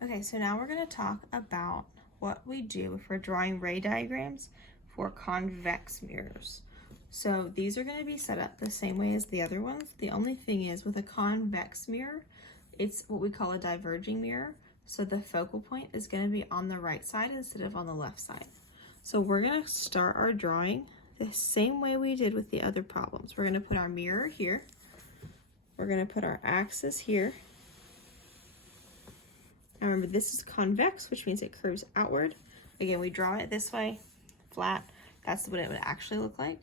Okay, so now we're going to talk about what we do if we're drawing ray diagrams for convex mirrors. So these are going to be set up the same way as the other ones. The only thing is with a convex mirror, it's what we call a diverging mirror. So the focal point is going to be on the right side instead of on the left side. So we're going to start our drawing the same way we did with the other problems. We're going to put our mirror here. We're going to put our axis here. Now remember, this is convex, which means it curves outward. Again, we draw it this way, flat. That's what it would actually look like.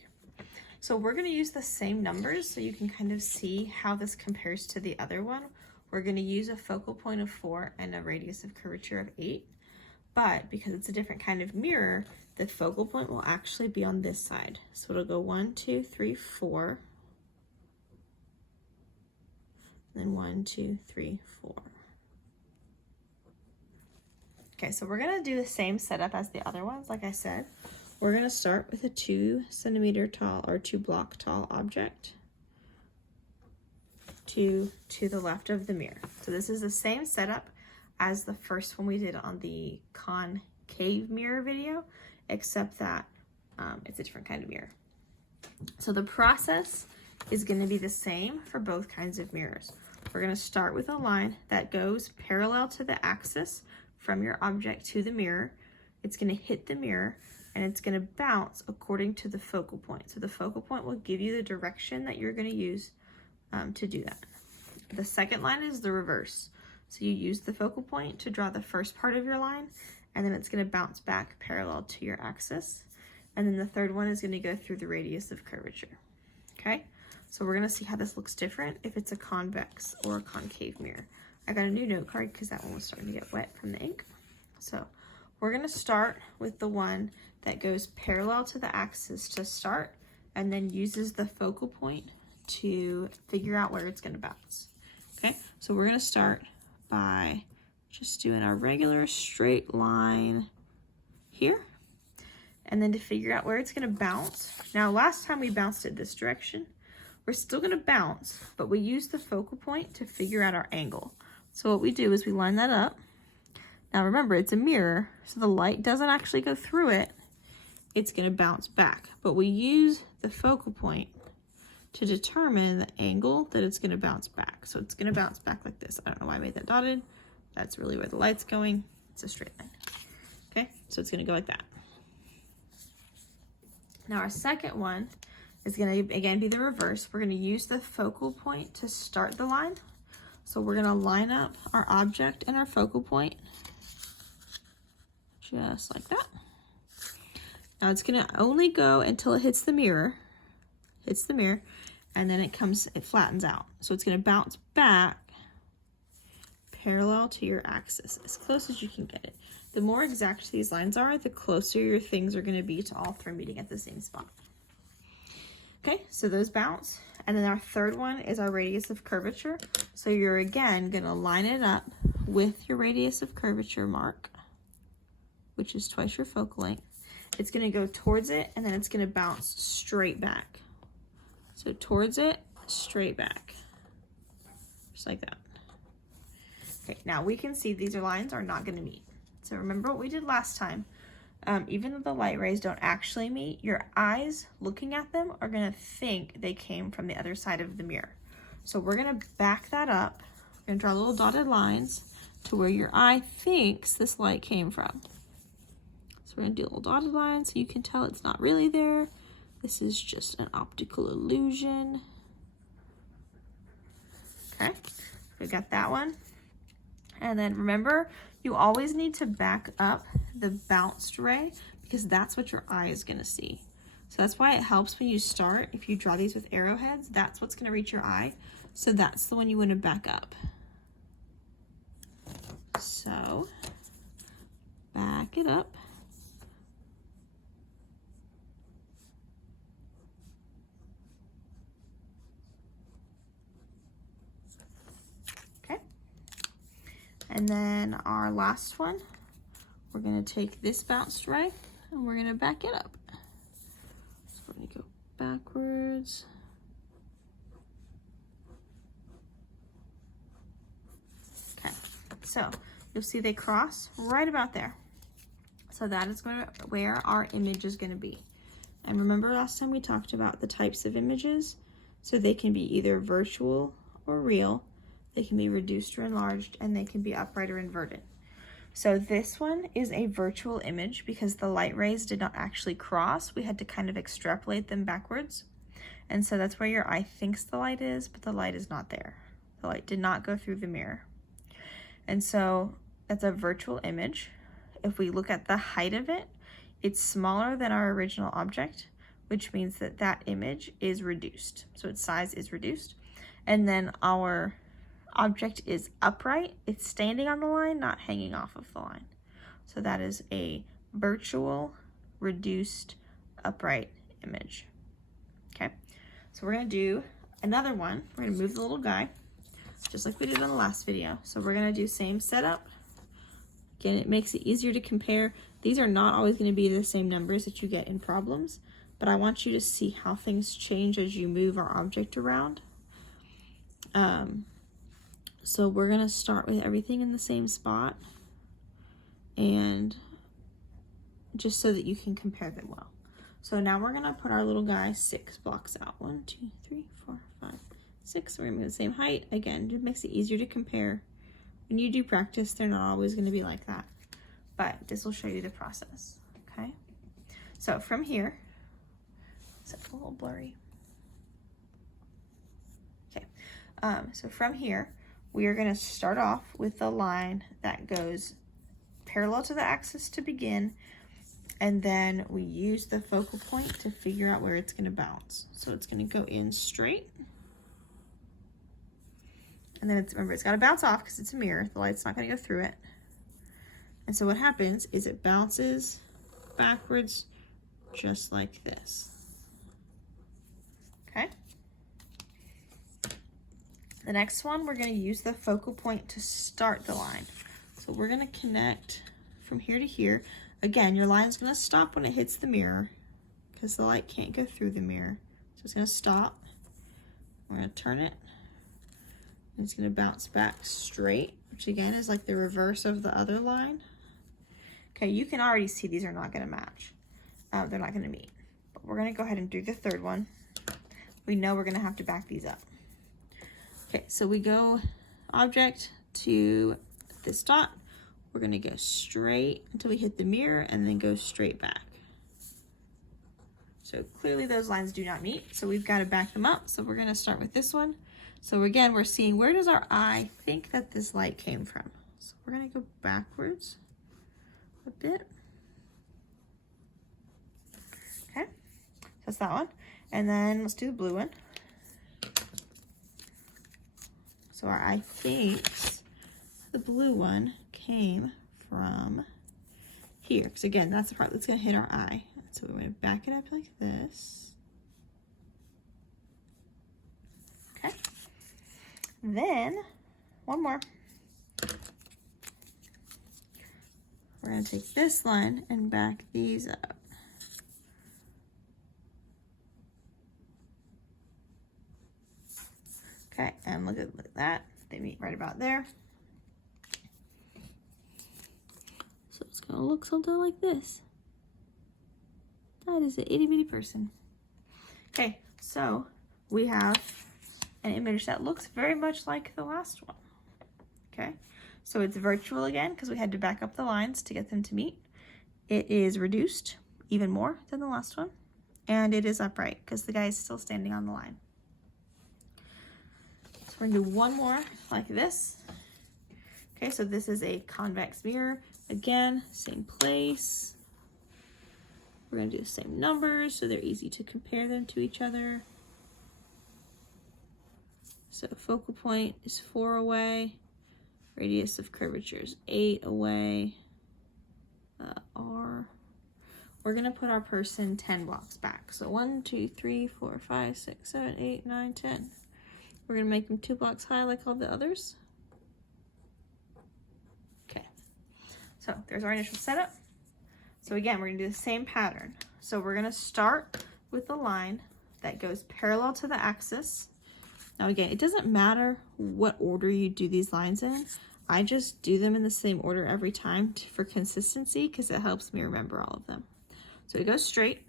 So we're going to use the same numbers so you can kind of see how this compares to the other one. We're going to use a focal point of 4 and a radius of curvature of 8. But because it's a different kind of mirror, the focal point will actually be on this side. So it'll go 1, 2, 3, 4. Then 1, 2, 3, 4. Okay, so we're gonna do the same setup as the other ones. Like I said, we're gonna start with a 2 centimeter tall or 2 block tall object to the left of the mirror. So this is the same setup as the first one we did on the concave mirror video, except that it's a different kind of mirror. So the process is gonna be the same for both kinds of mirrors. We're gonna start with a line that goes parallel to the axis from your object to the mirror. It's going to hit the mirror and it's going to bounce according to the focal point. So the focal point will give you the direction that you're going to use to do that. The second line is the reverse. So you use the focal point to draw the first part of your line, and then it's going to bounce back parallel to your axis. And then the third one is going to go through the radius of curvature. Okay, so we're going to see how this looks different if it's a convex or a concave mirror. I got a new note card because that one was starting to get wet from the ink. So we're going to start with the one that goes parallel to the axis to start, and then uses the focal point to figure out where it's going to bounce. Okay, so we're going to start by just doing our regular straight line here, and then to figure out where it's going to bounce. Now, last time we bounced it this direction. We're still going to bounce, but we use the focal point to figure out our angle. So what we do is we line that up. Now remember, it's a mirror, so the light doesn't actually go through it. It's going to bounce back, but we use the focal point to determine the angle that it's going to bounce back. So it's going to bounce back like this. I don't know why I made that dotted. That's really where the light's going. It's a straight line. Okay, so it's going to go like that. Now our second one is going to, again, be the reverse. We're going to use the focal point to start the line. So we're going to line up our object and our focal point, just like that. Now it's going to only go until it hits the mirror, and then it flattens out. So it's going to bounce back parallel to your axis, as close as you can get it. The more exact these lines are, the closer your things are going to be to all three meeting at the same spot. Okay, so those bounce. And then our third one is our radius of curvature. So you're again gonna line it up with your radius of curvature mark, which is twice your focal length. It's gonna go towards it, and then it's gonna bounce straight back. So towards it, straight back, just like that. Okay, now we can see these lines are not gonna meet. So remember what we did last time. Even though the light rays don't actually meet, your eyes looking at them are gonna think they came from the other side of the mirror. So we're gonna back that up. We're gonna draw little dotted lines to where your eye thinks this light came from. So we're gonna do little dotted lines so you can tell it's not really there. This is just an optical illusion. Okay, we got that one. And then remember, you always need to back up the bounced ray because that's what your eye is going to see. So that's why it helps when you start, if you draw these with arrowheads, that's what's going to reach your eye. So that's the one you want to back up. So back it up. Okay. And then our last one, we're going to take this bounced ray and we're going to back it up. So we're going to go backwards. Okay, so you'll see they cross right about there. So that is where our image is going to be. And remember last time we talked about the types of images? So they can be either virtual or real, they can be reduced or enlarged, and they can be upright or inverted. So this one is a virtual image because the light rays did not actually cross. We had to kind of extrapolate them backwards. And so that's where your eye thinks the light is, but the light is not there. The light did not go through the mirror. And so that's a virtual image. If we look at the height of it, it's smaller than our original object, which means that that image is reduced. So its size is reduced. And then our object is upright. It's standing on the line, not hanging off of the line. So that is a virtual, reduced, upright image. Okay, so we're gonna do another one. We're gonna move the little guy, just like we did on the last video. So we're gonna do same setup. Again, it makes it easier to compare. These are not always gonna be the same numbers that you get in problems, but I want you to see how things change as you move our object around. So we're gonna start with everything in the same spot, and just so that you can compare them well. So now we're gonna put our little guy 6 blocks out. 1, 2, 3, 4, 5, 6. We're gonna be the same height. Again, it makes it easier to compare. When you do practice, they're not always gonna be like that, but this will show you the process, okay? So from here, it's a little blurry. Okay, so from here, we are gonna start off with the line that goes parallel to the axis to begin, and then we use the focal point to figure out where it's gonna bounce. So it's gonna go in straight, and then remember, it's gotta bounce off because it's a mirror. The light's not gonna go through it. And so what happens is it bounces backwards just like this, okay? The next one, we're gonna use the focal point to start the line. So we're gonna connect from here to here. Again, your line's gonna stop when it hits the mirror because the light can't go through the mirror. So it's gonna stop. We're gonna turn it. And it's gonna bounce back straight, which again is like the reverse of the other line. Okay, you can already see these are not gonna match. They're not gonna meet. But we're gonna go ahead and do the third one. We know we're gonna have to back these up. Okay, so we go object to this dot. We're gonna go straight until we hit the mirror and then go straight back. So clearly those lines do not meet, so we've got to back them up. So we're gonna start with this one. So again, we're seeing where does our eye think that this light came from. So we're gonna go backwards a bit. Okay, so that's that one. And then let's do the blue one. So our eye thinks the blue one came from here. Because again, that's the part that's gonna hit our eye. So we're gonna back it up like this. Okay. Then, one more. We're gonna take this line and back these up. Okay, and look at that. They meet right about there. So it's gonna look something like this. That is an itty bitty person. Okay, so we have an image that looks very much like the last one. Okay, so it's virtual again because we had to back up the lines to get them to meet. It is reduced even more than the last one, and it is upright because the guy is still standing on the line. So we're gonna do one more like this. Okay, so this is a convex mirror. Again, same place. We're gonna do the same numbers so they're easy to compare them to each other. So focal point is 4 away. Radius of curvature is 8 away. R. We're gonna put our person 10 blocks back. So 1, 2, 3, 4, 5, 6, 7, 8, 9, 10. We're gonna make them 2 blocks high like all the others. Okay, so there's our initial setup. So again, we're gonna do the same pattern. So we're gonna start with the line that goes parallel to the axis. Now again, it doesn't matter what order you do these lines in. I just do them in the same order every time for consistency because it helps me remember all of them. So it goes straight,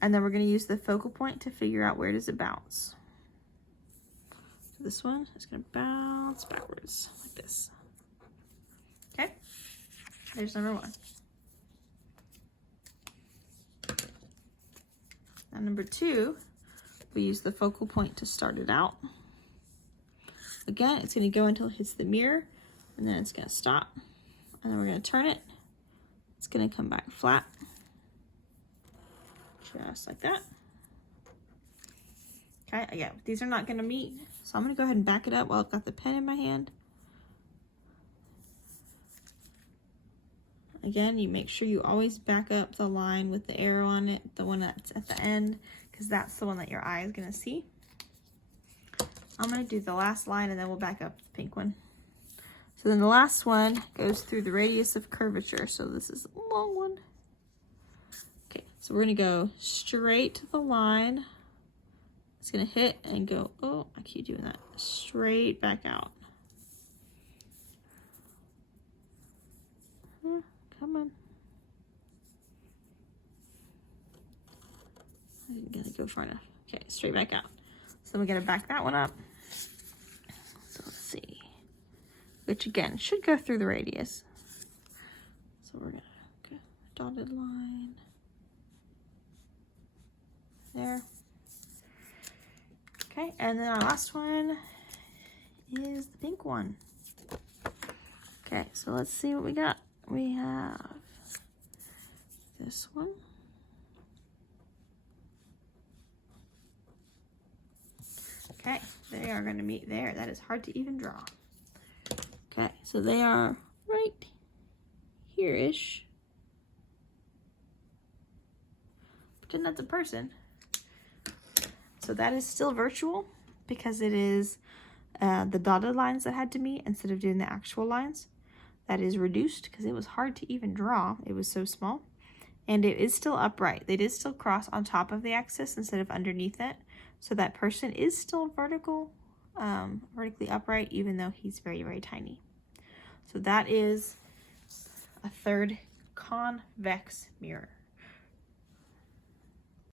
and then we're going to use the focal point to figure out where does it bounce. So this one is going to bounce backwards like this. Okay, there's number one. Now number two, we use the focal point to start it out. Again, it's going to go until it hits the mirror, and then it's going to stop, and then we're going to turn it. It's going to come back flat, just like that. Okay, again, these are not going to meet, so I'm going to go ahead and back it up while I've got the pen in my hand. Again, you make sure you always back up the line with the arrow on it, the one that's at the end, because that's the one that your eye is going to see. I'm going to do the last line, and then we'll back up the pink one. So then the last one goes through the radius of curvature. So this is a long one. Okay, so we're going to go straight to the line. It's going to hit and go, oh, I keep doing that, straight back out. Come on. I didn't get to go far enough. Okay, straight back out. So we're going to back that one up. So let's see. Which again, should go through the radius. So we're going to go dotted line. There. Okay, and then our last one is the pink one. Okay, so let's see what we got. We have this one. Okay, they are going to meet there. That is hard to even draw. Okay, so they are right here-ish. Pretend that's a person. So that is still virtual because it is the dotted lines that had to meet instead of doing the actual lines. That is reduced because it was hard to even draw. It was so small. And it is still upright. They did still cross on top of the axis instead of underneath it. So that person is still vertically upright, even though he's very, very tiny. So that is a third convex mirror.